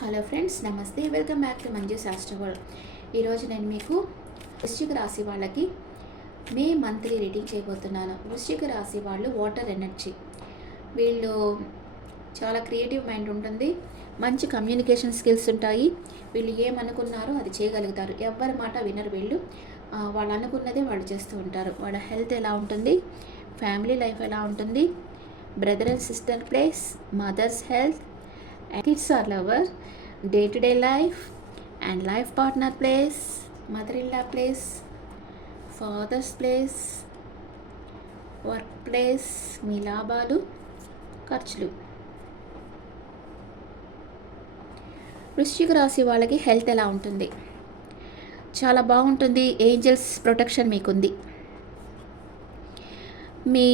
Hello friends, నమస్తే. Welcome back to Manju శాస్త్ర world. ఈరోజు నేను మీకు వృశ్చిక రాశి వాళ్ళకి మే మంత్లీ రీడింగ్ చేయబోతున్నాను. వృశ్చిక రాశి వాళ్ళు వాటర్ ఎనర్జీ. వీళ్ళు చాలా క్రియేటివ్ మైండ్ ఉంటుంది, మంచి కమ్యూనికేషన్ స్కిల్స్ ఉంటాయి. వీళ్ళు ఏమనుకున్నారో అది చేయగలుగుతారు. ఎవరి మాట వినరు వీళ్ళు. వాళ్ళు అనుకున్నదే వాళ్ళు చేస్తూ ఉంటారు. వాళ్ళ హెల్త్ ఎలా ఉంటుంది, ఫ్యామిలీ లైఫ్ ఎలా ఉంటుంది, brother and sister place, mother's health, kids are lover, day-to-day life and life partner place, mother-in-law place, father's place, work place, మీ లాభాలు, ఖర్చులు. వృశ్చిక రాశి వాళ్ళకి హెల్త్ ఎలా ఉంటుంది? చాలా బాగుంటుంది. Angels protection మీకుంది. మీ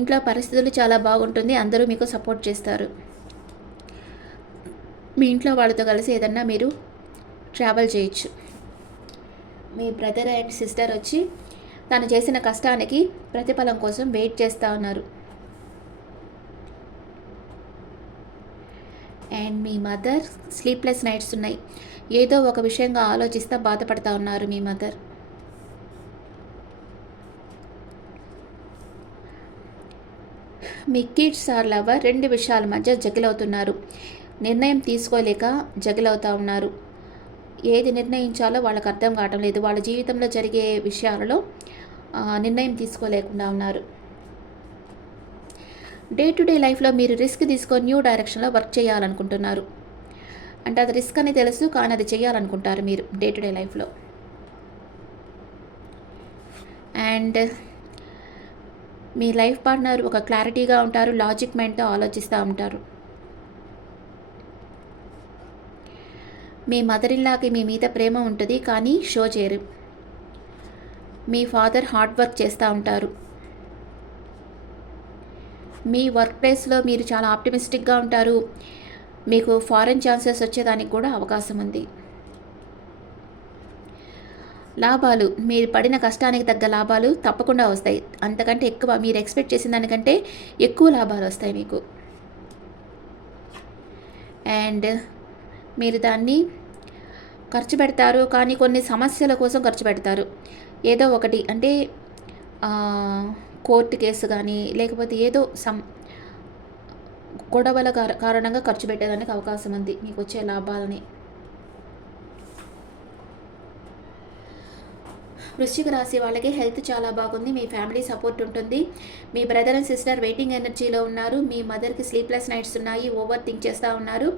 ఇంట్లో పరిస్థితులు చాలా బాగుంటుంది. అందరూ మీకు సపోర్ట్ చేస్తారు. మీ ఇంట్లో వాళ్ళతో కలిసి ఏదన్నా మీరు ట్రావెల్ చేయొచ్చు. మీ బ్రదర్ అండ్ సిస్టర్ వచ్చి తను చేసిన కష్టానికి ప్రతిఫలం కోసం వెయిట్ చేస్తూ ఉన్నారు. అండ్ మీ మదర్ స్లీప్లెస్ నైట్స్ ఉన్నాయి. ఏదో ఒక విషయంగా ఆలోచిస్తూ బాధపడుతూ ఉన్నారు మీ మదర్. మీ కిడ్స్ ఆర్ లవర్ రెండు విషయాల మధ్య జగిలవుతున్నారు. నిర్ణయం తీసుకోలేక జగిలవుతూ ఉన్నారు. ఏది నిర్ణయించాలో వాళ్ళకి అర్థం కావటం లేదు. వాళ్ళ జీవితంలో జరిగే విషయాలలో నిర్ణయం తీసుకోలేకుండా ఉన్నారు. డే టు డే లైఫ్లో మీరు రిస్క్ తీసుకొని న్యూ డైరెక్షన్లో వర్క్ చేయాలనుకుంటున్నారు. అంటే అది రిస్క్ అని తెలుసు, కానీ అది చేయాలనుకుంటారు మీరు డే టు డే లైఫ్లో. అండ్ మీ లైఫ్ పార్ట్నర్ ఒక క్లారిటీగా ఉంటారు, లాజిక్ మైండ్తో ఆలోచిస్తూ ఉంటారు. మీ మదర్-ఇన్-లాకి మీ మీద ప్రేమ ఉంటుంది, కానీ షో చేయరు. మీ ఫాదర్ హార్డ్ వర్క్ చేస్తూ ఉంటారు. మీ వర్క్ ప్లేస్లో మీరు చాలా ఆప్టిమిస్టిక్గా ఉంటారు. మీకు ఫారెన్ ఛాన్సెస్ వచ్చేదానికి కూడా అవకాశం ఉంది. లాభాలు, మీరు పడిన కష్టానికి తగ్గ లాభాలు తప్పకుండా వస్తాయి. అంతకంటే ఎక్కువ మీరు ఎక్స్పెక్ట్ చేసిన దానికంటే ఎక్కువ లాభాలు వస్తాయి మీకు. అండ్ మీరు దాన్ని ఖర్చు పెడతారు, కానీ కొన్ని సమస్యల కోసం ఖర్చు పెడతారు. ఏదో ఒకటి అంటే కోర్టు కేసు కానీ, లేకపోతే ఏదో గొడవల కారణంగా ఖర్చు పెట్టేదానికి అవకాశం ఉంది మీకు వచ్చే లాభాలని. వృశ్చిక రాశి వాళ్ళకి హెల్త్ చాలా బాగుంది. మీ ఫ్యామిలీ సపోర్ట్ ఉంటుంది. మీ బ్రదర్ అండ్ సిస్టర్ వెయిటింగ్ ఎనర్జీలో ఉన్నారు. మీ మదర్కి స్లీప్లెస్ నైట్స్ ఉన్నాయి. ఓవర్ థింక్ చేస్తూ ఉన్నారు.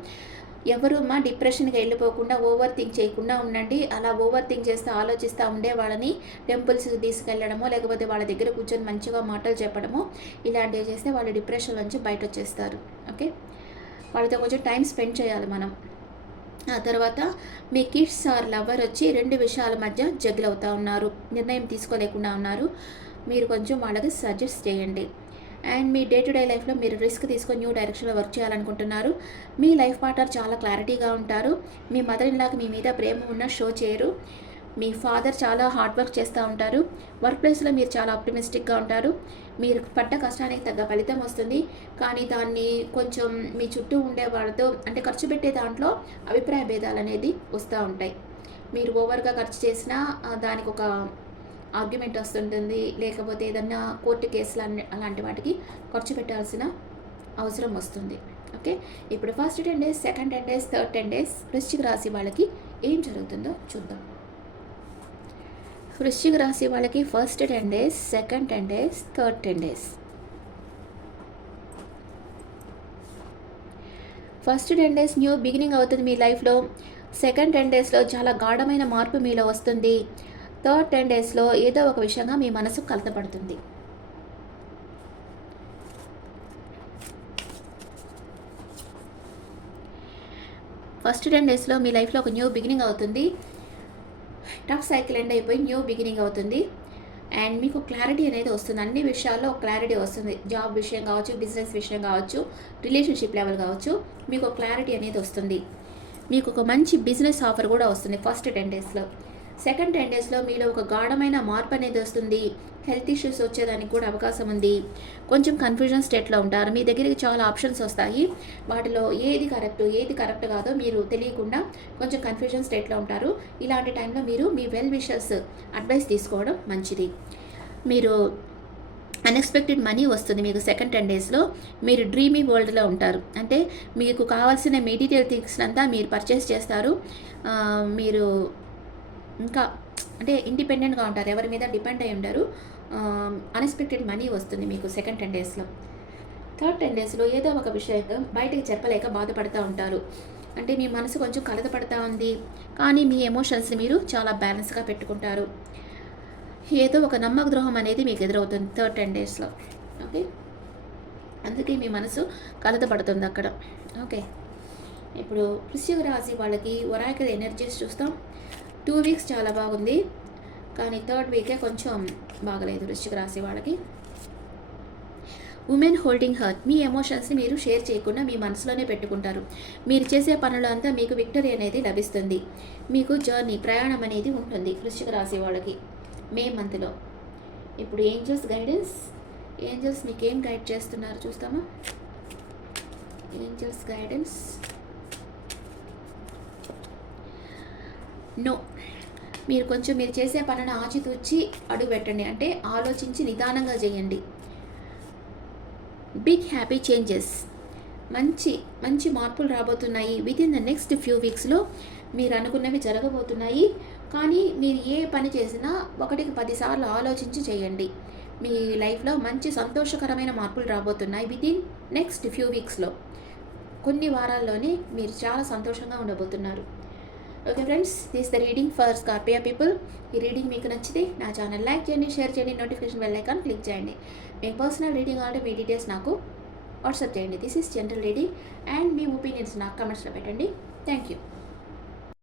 ఎవరు మా డిప్రెషన్కి వెళ్ళిపోకుండా ఓవర్ థింక్ చేయకుండా ఉండండి. అలా ఓవర్ థింక్ చేస్తూ ఆలోచిస్తూ ఉండే వాళ్ళని టెంపుల్స్కి తీసుకెళ్ళడమో, లేకపోతే వాళ్ళ దగ్గర కూర్చొని మంచిగా మాటలు చెప్పడమో, ఇలాంటివి చేస్తే వాళ్ళు డిప్రెషన్ నుంచి బయట వచ్చేస్తారు. ఓకే, వాళ్ళతో కొంచెం టైం స్పెండ్ చేయాలి మనం. ఆ తర్వాత మీ కిడ్స్ ఆర్ లవర్ వచ్చి రెండు విషయాల మధ్య జగిలవుతూ ఉన్నారు, నిర్ణయం తీసుకోలేకుండా ఉన్నారు. మీరు కొంచెం వాళ్ళకి సజెస్ట్ చేయండి. And me day to day లైఫ్లో మీరు రిస్క్ తీసుకొని న్యూ డైరెక్షన్లో వర్క్ చేయాలనుకుంటున్నారు. మీ లైఫ్ పార్ట్నర్ చాలా క్లారిటీగా ఉంటారు. మీ మదర్-ఇన్-లాకి మీ మీద ప్రేమ ఉన్న షో చేయరు. మీ ఫాదర్ చాలా హార్డ్ వర్క్ చేస్తూ ఉంటారు. వర్క్ ప్లేస్లో మీరు చాలా ఆప్టిమిస్టిక్గా ఉంటారు. మీరు పడ్డ కష్టానికి తగ్గ ఫలితం వస్తుంది, కానీ దాన్ని కొంచెం మీ చుట్టూ ఉండే వాళ్ళతో అంటే ఖర్చు పెట్టే దాంట్లో అభిప్రాయ భేదాలు అనేది వస్తూ ఉంటాయి. మీరు ఓవర్గా ఖర్చు చేసినా దానికి ఒక ఆర్గ్యుమెంట్ వస్తుంటుంది, లేకపోతే ఏదన్నా కోర్టు కేసులు అలాంటి వాటికి ఖర్చు పెట్టాల్సిన అవసరం వస్తుంది. ఓకే, ఇప్పుడు first 10 days, second 10 days, third 10 days వృశ్చిక రాశి వాళ్ళకి ఏం జరుగుతుందో చూద్దాం. వృశ్చిక రాశి వాళ్ళకి first 10 days, second 10 days, third 10 days. First 10 days new beginning అవుతుంది మీ లైఫ్లో. సెకండ్ 10 daysలో చాలా గాఢమైన మార్పు మీలో వస్తుంది. థర్డ్ 10 daysలో ఏదో ఒక విషయంగా మీ మనసు కలతపడుతుంది. ఫస్ట్ 10 daysలో మీ లైఫ్లో ఒక న్యూ బిగినింగ్ అవుతుంది. టఫ్ సైకిల్ ఎండ్ అయిపోయి న్యూ బిగినింగ్ అవుతుంది. అండ్ మీకు క్లారిటీ అనేది వస్తుంది. అన్ని విషయాల్లో క్లారిటీ వస్తుంది. జాబ్ విషయం కావచ్చు, బిజినెస్ విషయం కావచ్చు, రిలేషన్షిప్ లెవెల్ కావచ్చు, మీకు క్లారిటీ అనేది వస్తుంది. మీకు ఒక మంచి బిజినెస్ ఆఫర్ కూడా వస్తుంది ఫస్ట్ 10 daysలో. సెకండ్ 10 daysలో మీలో ఒక గాఢమైన మార్పు అనేది వస్తుంది. హెల్త్ ఇష్యూస్ వచ్చేదానికి కూడా అవకాశం ఉంది. కొంచెం కన్ఫ్యూజన్ స్టేట్లో ఉంటారు. మీ దగ్గరికి చాలా ఆప్షన్స్ వస్తాయి. వాటిలో ఏది కరెక్ట్ కాదో మీరు తెలియకుండా కొంచెం కన్ఫ్యూజన్ స్టేట్లో ఉంటారు. ఇలాంటి టైంలో మీరు మీ వెల్ విషర్స్ అడ్వైస్ తీసుకోవడం మంచిది. మీరు అన్ఎక్స్పెక్టెడ్ మనీ వస్తుంది మీకు సెకండ్ 10 డేస్లో. మీరు డ్రీమీ వరల్డ్లో ఉంటారు. అంటే మీకు కావాల్సిన మెటీరియల్ థింగ్స్ అంతా మీరు పర్చేస్ చేస్తారు. మీరు ఇంకా అంటే ఇండిపెండెంట్గా ఉంటారు, ఎవరి మీద డిపెండ్ అయి ఉండరు. అన్ఎక్స్పెక్టెడ్ మనీ వస్తుంది మీకు సెకండ్ 10 డేస్లో. థర్డ్ 10 డేస్లో ఏదో ఒక విషయం బయటకి చెప్పలేక బాధపడుతూ ఉంటారు. అంటే మీ మనసు కొంచెం కలతపడుతూ ఉంది, కానీ మీ ఎమోషన్స్ని మీరు చాలా బ్యాలెన్స్గా పెట్టుకుంటారు. ఏదో ఒక నమ్మక ద్రోహం అనేది మీకు ఎదురవుతుంది థర్డ్ 10 డేస్లో. ఓకే, అందుకే మీ మనసు కలతపడుతుంది అక్కడ. ఓకే, ఇప్పుడు వృశ్చిక రాశి వాళ్ళకి ఒరాకిల్ ఎనర్జీస్ చూస్తాం. 2 వీక్స్ చాలా బాగుంది, కానీ థర్డ్ వీకే కొంచెం బాగలేదు వృశ్చిక రాశి వాళ్ళకి. Women holding hurt. మీ ఎమోషన్స్ని మీరు షేర్ చేయకుండా మీ మనసులోనే పెట్టుకుంటారు. మీరు చేసే పనులు అంతా మీకు విక్టరీ అనేది లభిస్తుంది. మీకు ప్రయాణం అనేది ఉంటుంది వృశ్చిక రాశి వాళ్ళకి మే మంత్లో. ఇప్పుడు ఏంజల్స్ గైడెన్స్. ఏంజల్స్ మీకు ఏం గైడ్ చేస్తున్నారు చూస్తామా. Angels guidance. నో, మీరు చేసే పనులను ఆచితూచి అడుగు పెట్టండి. అంటే ఆలోచించి నిదానంగా చేయండి. Big happy changes. మంచి మార్పులు రాబోతున్నాయి. వితిన్ ద నెక్స్ట్ ఫ్యూ వీక్స్లో మీరు అనుకున్నవి జరగబోతున్నాయి. కానీ మీరు ఏ పని చేసినా 1కి 10 సార్లు ఆలోచించి చేయండి. మీ లైఫ్లో మంచి సంతోషకరమైన మార్పులు రాబోతున్నాయి. వితిన్ నెక్స్ట్ ఫ్యూ వీక్స్లో, కొన్ని వారాల్లోనే మీరు చాలా సంతోషంగా ఉండబోతున్నారు. Okay friends, this the reading for Scorpio people. ఈ రీడింగ్ మీకు నచ్చితే నా ఛానల్ లైక్ చేయండి, షేర్ చేయండి, నోటిఫికేషన్ బెల్ ఐకాన్ క్లిక్ చేయండి. మీకు పర్సనల్ రీడింగ్ అంటే మీ డీటెయిల్స్ నాకు వాట్సాప్ చేయండి. This is general reading and మీ ఒపీనియన్స్ నాకు కమెంట్స్లో పెట్టండి. Thank you.